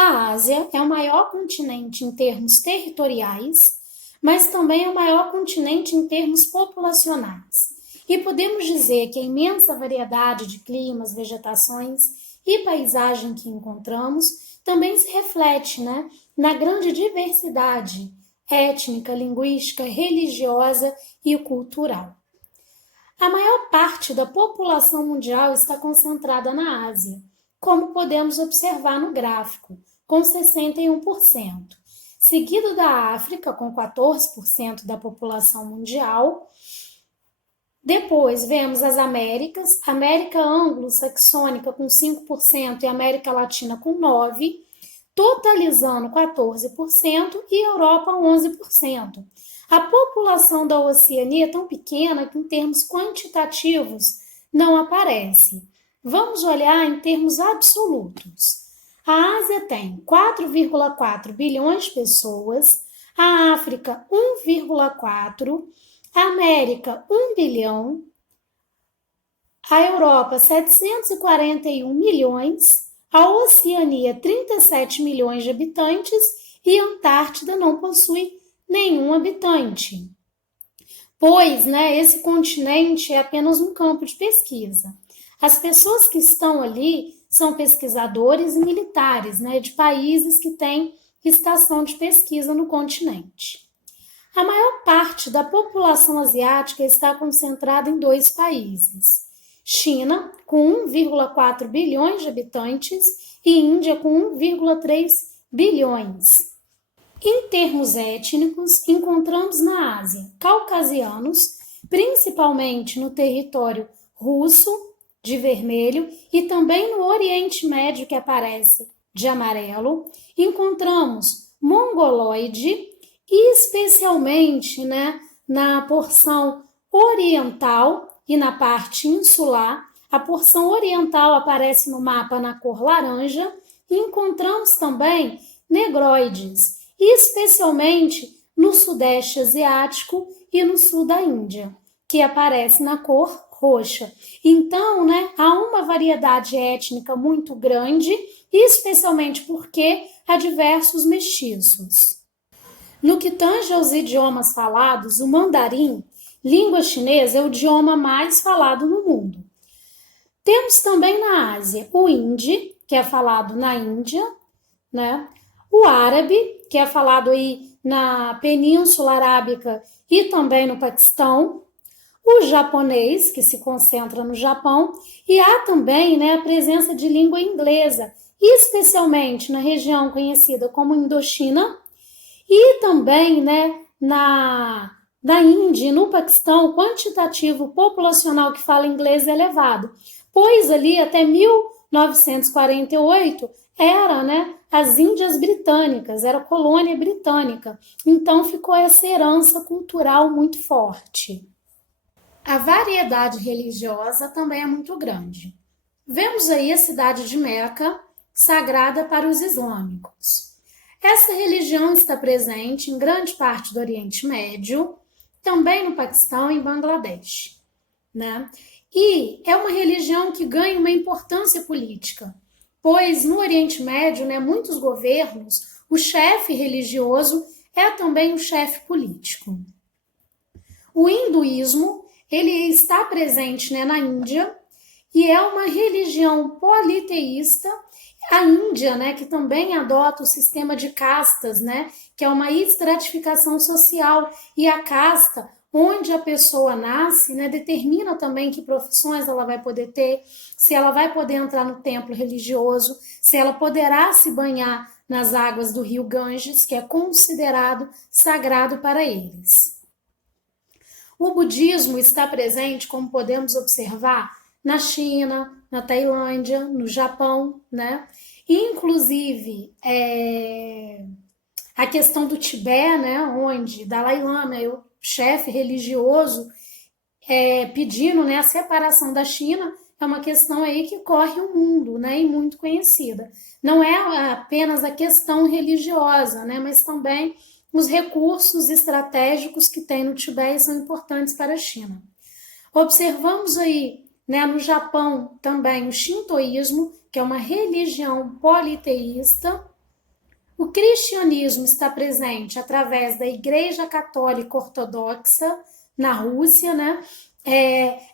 A Ásia é o maior continente em termos territoriais, mas também é o maior continente em termos populacionais. E podemos dizer que a imensa variedade de climas, vegetações e paisagem que encontramos também se reflete, na grande diversidade étnica, linguística, religiosa e cultural. A maior parte da população mundial está concentrada na Ásia, como podemos observar no gráfico, com 61%, seguido da África, com 14% da população mundial. Depois vemos as Américas, América anglo-saxônica com 5% e América Latina com 9%, totalizando 14%, e Europa 11%. A população da Oceania é tão pequena que, em termos quantitativos, não aparece. Vamos olhar em termos absolutos. A Ásia tem 4,4 bilhões de pessoas, a África 1,4, a América 1 bilhão, a Europa 741 milhões, a Oceania 37 milhões de habitantes e a Antártida não possui nenhum habitante. Pois, esse continente é apenas um campo de pesquisa. As pessoas que estão ali são pesquisadores e militares, de países que têm estação de pesquisa no continente. A maior parte da população asiática está concentrada em 2 países: China, com 1,4 bilhões de habitantes, e Índia, com 1,3 bilhões. Em termos étnicos, encontramos na Ásia caucasianos, principalmente no território russo, de vermelho, e também no Oriente Médio, que aparece de amarelo. Encontramos mongoloide, e especialmente na porção oriental e na parte insular. A porção oriental aparece no mapa na cor laranja, e encontramos também negroides, especialmente no sudeste asiático e no sul da Índia, que aparece na cor roxa. Então, há uma variedade étnica muito grande, especialmente porque há diversos mestiços. No que tange aos idiomas falados, o mandarim, língua chinesa, é o idioma mais falado no mundo. Temos também na Ásia o hindi, que é falado na Índia, o árabe, que é falado aí na Península Arábica e também no Paquistão, o japonês, que se concentra no Japão, e há também a presença de língua inglesa, especialmente na região conhecida como Indochina, e também na Índia e no Paquistão, o quantitativo populacional que fala inglês é elevado, pois ali até 1948 era as Índias Britânicas, era colônia britânica, então ficou essa herança cultural muito forte. A variedade religiosa também é muito grande. Vemos aí a cidade de Meca, sagrada para os islâmicos. Essa religião está presente em grande parte do Oriente Médio, também no Paquistão e em Bangladesh. E é uma religião que ganha uma importância política, pois no Oriente Médio, muitos governos, o chefe religioso é também o chefe político. O hinduísmo, ele está presente na Índia e é uma religião politeísta. A Índia, que também adota o sistema de castas, que é uma estratificação social, e a casta, onde a pessoa nasce, determina também que profissões ela vai poder ter, se ela vai poder entrar no templo religioso, se ela poderá se banhar nas águas do rio Ganges, que é considerado sagrado para eles. O budismo está presente, como podemos observar, na China, na Tailândia, no Japão, Inclusive, a questão do Tibete, onde Dalai Lama é o chefe religioso, pedindo a separação da China, é uma questão aí que corre o mundo, e muito conhecida. Não é apenas a questão religiosa, mas também os recursos estratégicos que tem no Tibete são importantes para a China. Observamos aí, no Japão também o shintoísmo, que é uma religião politeísta, O cristianismo está presente através da Igreja Católica Ortodoxa na Rússia, né?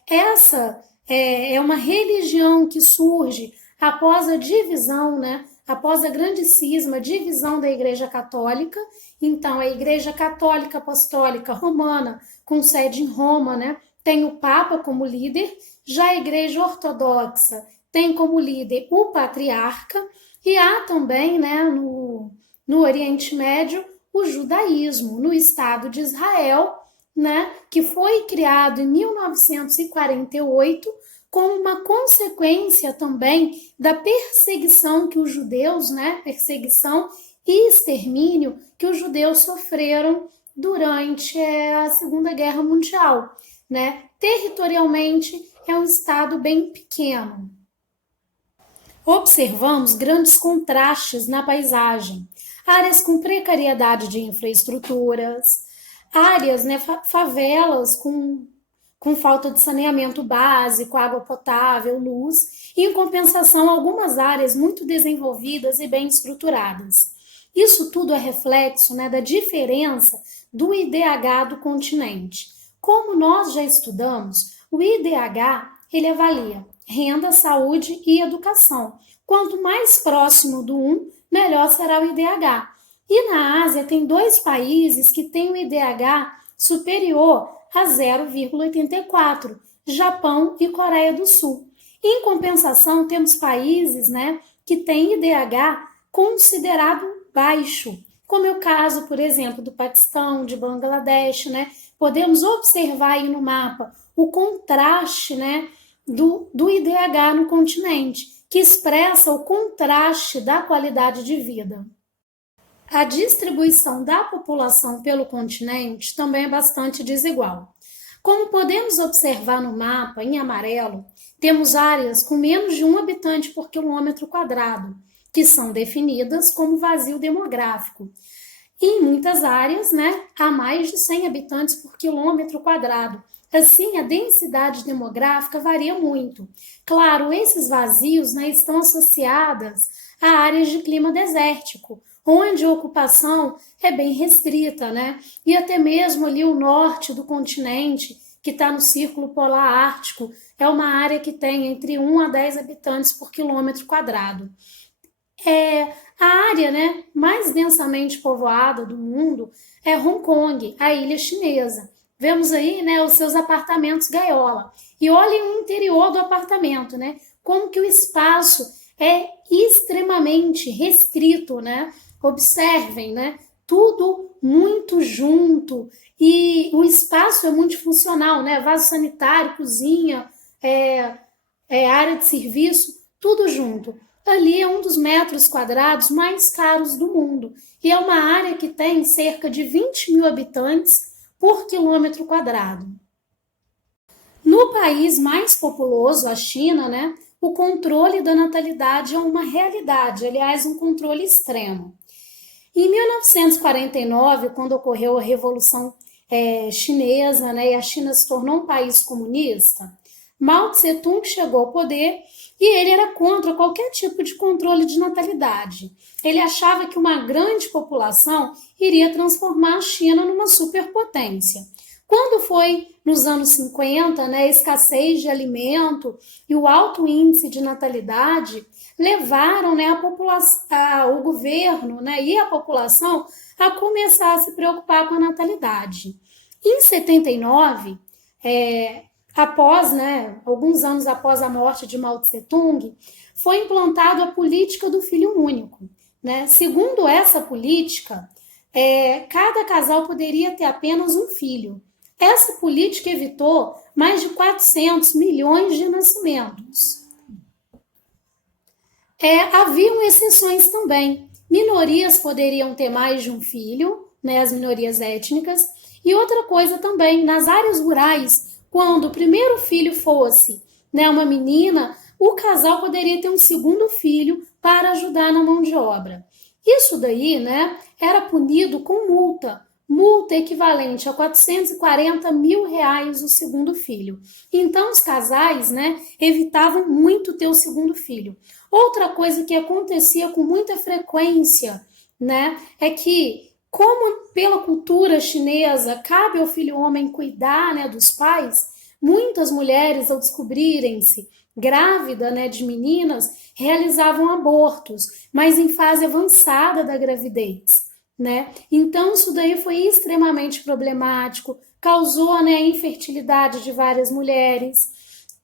Essa é uma religião que surge após a divisão, né? Após a grande cisma, divisão da Igreja Católica. Então, a Igreja Católica Apostólica Romana, com sede em Roma, né? Tem o Papa como líder, já a Igreja Ortodoxa tem como líder o Patriarca, e há também, né, no Oriente Médio, o judaísmo, no Estado de Israel, né, que foi criado em 1948 como uma consequência também da perseguição que os judeus, né, perseguição e extermínio que os judeus sofreram durante a Segunda Guerra Mundial, né? Territorialmente é um estado bem pequeno. Observamos grandes contrastes na paisagem, áreas com precariedade de infraestruturas, áreas, né, favelas com falta de saneamento básico, água potável, luz, e em compensação algumas áreas muito desenvolvidas e bem estruturadas. Isso tudo é reflexo, né, da diferença do IDH do continente. Como nós já estudamos, o IDH ele avalia renda, saúde e educação. Quanto mais próximo do 1, melhor será o IDH. E na Ásia tem 2 países que têm o IDH superior a 0,84, Japão e Coreia do Sul. Em compensação, temos países, né, que têm IDH considerado baixo, como é o caso, por exemplo, do Paquistão, de Bangladesh, né? Podemos observar aí no mapa o contraste, né, do IDH no continente, que expressa o contraste da qualidade de vida. A distribuição da população pelo continente também é bastante desigual. Como podemos observar no mapa, em amarelo, temos áreas com menos de 1 habitante por quilômetro quadrado, que são definidas como vazio demográfico. E em muitas áreas, né, há mais de 100 habitantes por quilômetro quadrado. Assim, a densidade demográfica varia muito. Claro, esses vazios, né, estão associados a áreas de clima desértico, onde a ocupação é bem restrita, né? E até mesmo ali o norte do continente, que está no Círculo Polar Ártico, é uma área que tem entre 1 a 10 habitantes por quilômetro quadrado. A área, né, mais densamente povoada do mundo é Hong Kong, a ilha chinesa. Vemos aí, né, os seus apartamentos gaiola. E olhem o interior do apartamento, né? Como que o espaço é extremamente restrito, né? Observem, né? Tudo muito junto e o espaço é multifuncional, né? Vaso sanitário, cozinha, área de serviço, tudo junto. Ali é um dos metros quadrados mais caros do mundo e é uma área que tem cerca de 20 mil habitantes por quilômetro quadrado. No país mais populoso, a China, né, o controle da natalidade é uma realidade, aliás, um controle extremo. Em 1949, quando ocorreu a Revolução Chinesa, né, e a China se tornou um país comunista, Mao Tse-tung chegou ao poder e ele era contra qualquer tipo de controle de natalidade. Ele achava que uma grande população iria transformar a China numa superpotência. Quando foi nos anos 50, né, a escassez de alimento e o alto índice de natalidade levaram, né, o governo, né, e a população a começar a se preocupar com a natalidade. Em 79, após, né, alguns anos após a morte de Mao Tse-tung, foi implantada a política do filho único. Né? Segundo essa política, cada casal poderia ter apenas um filho. Essa política evitou mais de 400 milhões de nascimentos. Haviam exceções também. Minorias poderiam ter mais de um filho, né, as minorias étnicas. E outra coisa também, nas áreas rurais, quando o primeiro filho fosse, né, uma menina, o casal poderia ter um segundo filho para ajudar na mão de obra. Isso daí, né, era punido com multa equivalente a 440 mil reais o segundo filho. Então, os casais, né, evitavam muito ter o segundo filho. Outra coisa que acontecia com muita frequência né, é que, como pela cultura chinesa cabe ao filho homem cuidar, né, dos pais, muitas mulheres, ao descobrirem-se grávida, né, de meninas, realizavam abortos, mas em fase avançada da gravidez, né? Então isso daí foi extremamente problemático, causou, né, a infertilidade de várias mulheres.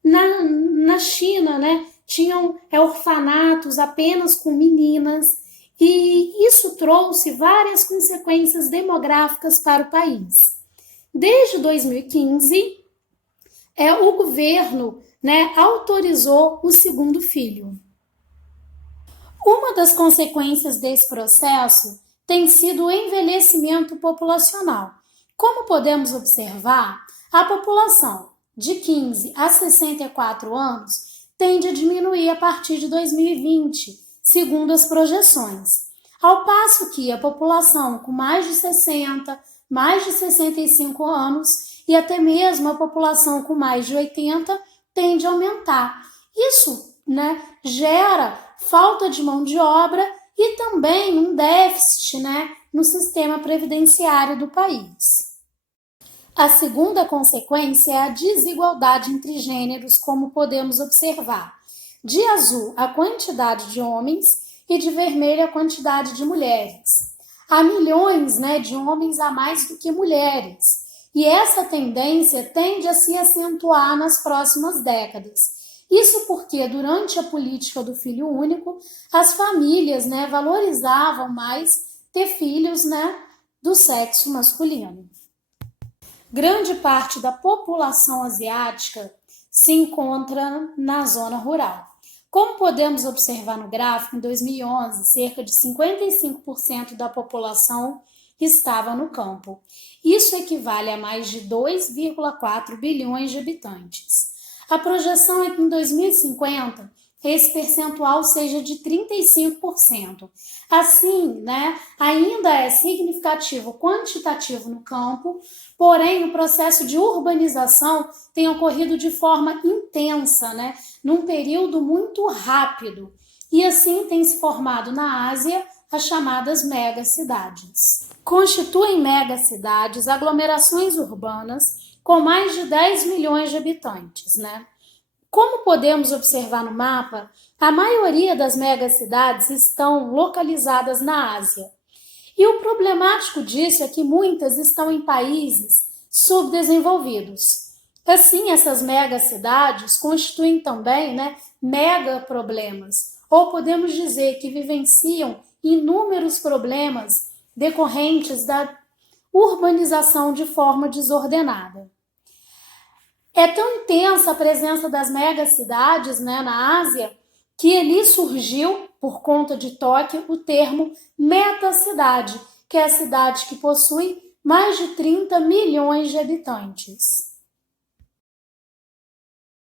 Na China, né, tinham orfanatos apenas com meninas, e isso trouxe várias consequências demográficas para o país. Desde 2015, o governo, né, autorizou o segundo filho. Uma das consequências desse processo tem sido o envelhecimento populacional. Como podemos observar, a população de 15 a 64 anos tende a diminuir a partir de 2020, segundo as projeções. Ao passo que a população com mais de 60, mais de 65 anos e até mesmo a população com mais de 80 tende a aumentar. Isso, né, gera falta de mão de obra e também um déficit, né, no sistema previdenciário do país. A segunda consequência é a desigualdade entre gêneros, como podemos observar. De azul, a quantidade de homens e de vermelho, a quantidade de mulheres. Há milhões, né, de homens a mais do que mulheres. E essa tendência tende a se acentuar nas próximas décadas. Isso porque, durante a política do filho único, as famílias, né, valorizavam mais ter filhos, né, do sexo masculino. Grande parte da população asiática se encontra na zona rural. Como podemos observar no gráfico, em 2011, cerca de 55% da população estava no campo. Isso equivale a mais de 2,4 bilhões de habitantes. A projeção é que em 2050 esse percentual seja de 35%. Assim, né, ainda é significativo quantitativo no campo, porém o processo de urbanização tem ocorrido de forma intensa, né, num período muito rápido. E assim tem se formado na Ásia as chamadas megacidades. Constituem megacidades aglomerações urbanas com mais de 10 milhões de habitantes, né? Como podemos observar no mapa, a maioria das megacidades estão localizadas na Ásia. E o problemático disso é que muitas estão em países subdesenvolvidos. Assim, essas megacidades constituem também, né, mega problemas, ou podemos dizer que vivenciam inúmeros problemas decorrentes da urbanização de forma desordenada. É tão intensa a presença das megacidades, né, na Ásia, que ali surgiu, por conta de Tóquio, o termo metacidade, que é a cidade que possui mais de 30 milhões de habitantes.